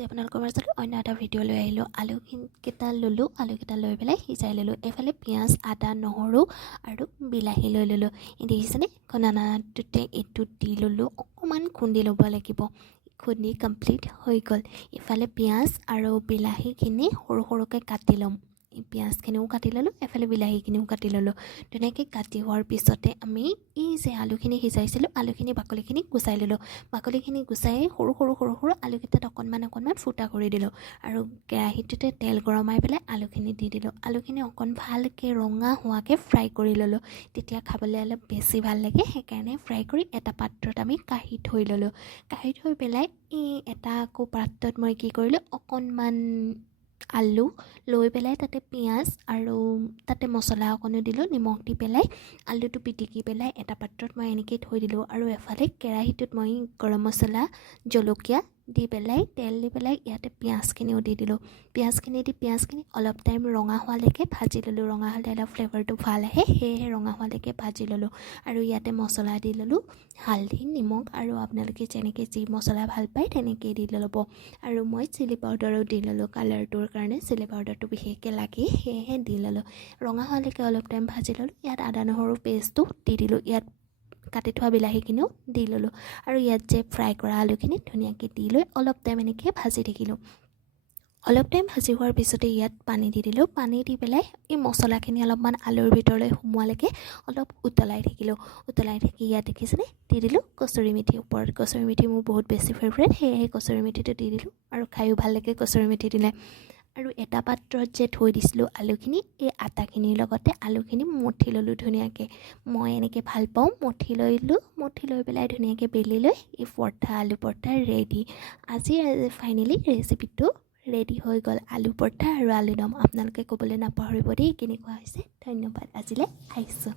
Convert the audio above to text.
আজি আপোনালোকৰ মাজত অন্য এটা ভিডিঅ' লৈ আহিলোঁ। আলুকেইটা ল'লোঁ, আলুকেইটা লৈ পেলাই সিজাই ল'লোঁ। এইফালে পিঁয়াজ, আদা, নহৰু আৰু বিলাহী লৈ ল'লোঁ। দেখিছেনে খুন্দনাটোতে এইটো দি ল'লোঁ, অকণমান খুন্দি ল'ব লাগিব। খুন্দি কমপ্লিট হৈ গ'ল। ইফালে পিঁয়াজ আৰু বিলাহীখিনি সৰু সৰুকৈ কাটি ল'ম। পিঁয়াজখিনিও কাটি ল'লোঁ, এফালে বিলাহীখিনিও কাটি ল'লোঁ। ধুনীয়াকৈ কাটি হোৱাৰ পিছতে আমি এই যে আলুখিনি সিজাইছিলোঁ, আলুখিনি বাকলিখিনি গুচাই ল'লোঁ। বাকলিখিনি গুচাই সৰু সৰু আলুকেইটাত অকণমান ফুটা কৰি দিলোঁ আৰু কেৰাহীটোতে তেল গৰমাই পেলাই আলুখিনি দি দিলোঁ। আলুখিনি অকণ ভালকৈ ৰঙা হোৱাকৈ ফ্ৰাই কৰি ল'লোঁ। তেতিয়া খাবলৈ অলপ বেছি ভাল লাগে, সেইকাৰণে ফ্ৰাই কৰি এটা পাত্ৰত আমি কাঢ়ি থৈ ল'লোঁ। কাঢ়ি থৈ পেলাই এটা আকৌ পাত্ৰত মই কি কৰিলোঁ, অকণমান আলু লৈ পেলাই তাতে পিঁয়াজ আৰু তাতে মছলা অকণো দিলোঁ, নিমখ দি পেলাই আলুটো পিটিকি পেলাই এটা পাত্ৰত মই এনেকৈ থৈ দিলোঁ। আৰু এফালে কেৰাহীটোত মই গৰম মছলা, জলকীয়া দি পেলাই তেল দি পেলাই ইয়াতে পিঁয়াজখিনিও দি দিলোঁ। পিঁয়াজখিনি অলপ টাইম ৰঙা হোৱালৈকে ভাজি ল'লোঁ। ৰঙা হ'লে অলপ ফ্লেভাৰটো ভাল আহে, সেয়েহে ৰঙা হোৱালৈকে ভাজি ল'লোঁ। আৰু ইয়াতে মছলা দি ল'লোঁ, হালধি, নিমখ আৰু আপোনালোকে যেনেকৈ যি মছলা ভাল পায় তেনেকৈ দি ল'ব। আৰু মই চিলি পাউডাৰো দি ল'লোঁ, কালাৰটোৰ কাৰণে চিলি পাউডাৰটো বিশেষকৈ লাগে, সেয়েহে দি ল'লোঁ। ৰঙা হোৱালৈকে অলপ টাইম ভাজি ল'লোঁ। ইয়াত আদা নহৰু পেষ্টটো দি দিলোঁ। ইয়াত কাটি থোৱা বিলাহীখিনিও দি ল'লোঁ আৰু ইয়াত যে ফ্ৰাই কৰা আলুখিনি ধুনীয়াকৈ দি লৈ অলপ টাইম এনেকৈ ভাজি থাকিলোঁ। অলপ টাইম ভাজি হোৱাৰ পিছতে ইয়াত পানী দি দিলোঁ। পানী দি পেলাই এই মছলাখিনি অলপমান আলুৰ ভিতৰলৈ সোমোৱালৈকে অলপ উতলাই থাকিলোঁ। উতলাই থাকি ইয়াত দেখিছেনে দি দিলোঁ কচুৰি মেথি ওপৰত। কচুৰি মেথি মোৰ বহুত বেছি ফেভৰেট, সেয়েহে কচুৰি মেথিটো দি দিলোঁ আৰু খায়ো ভাল লাগে কচুৰি মেথি দিলে। আৰু এটা পাত্ৰত যে থৈ দিছিলোঁ আলুখিনি, এই আটাখিনিৰ লগতে আলুখিনি মঠি ল'লোঁ ধুনীয়াকৈ। মই এনেকৈ ভাল পাওঁ, মঠি লৈ পেলাই ধুনীয়াকৈ বেলি লৈ এই আলু পৰঠা ৰেডি। আজি ফাইনেলি ৰেচিপিটো ৰেডি হৈ গ'ল, আলু পৰঠা আৰু আলু দম। আপোনালোকে ক'বলৈ নাপাহৰিব দেই কেনেকুৱা হৈছে। ধন্যবাদ, আজিলৈ আহিছোঁ।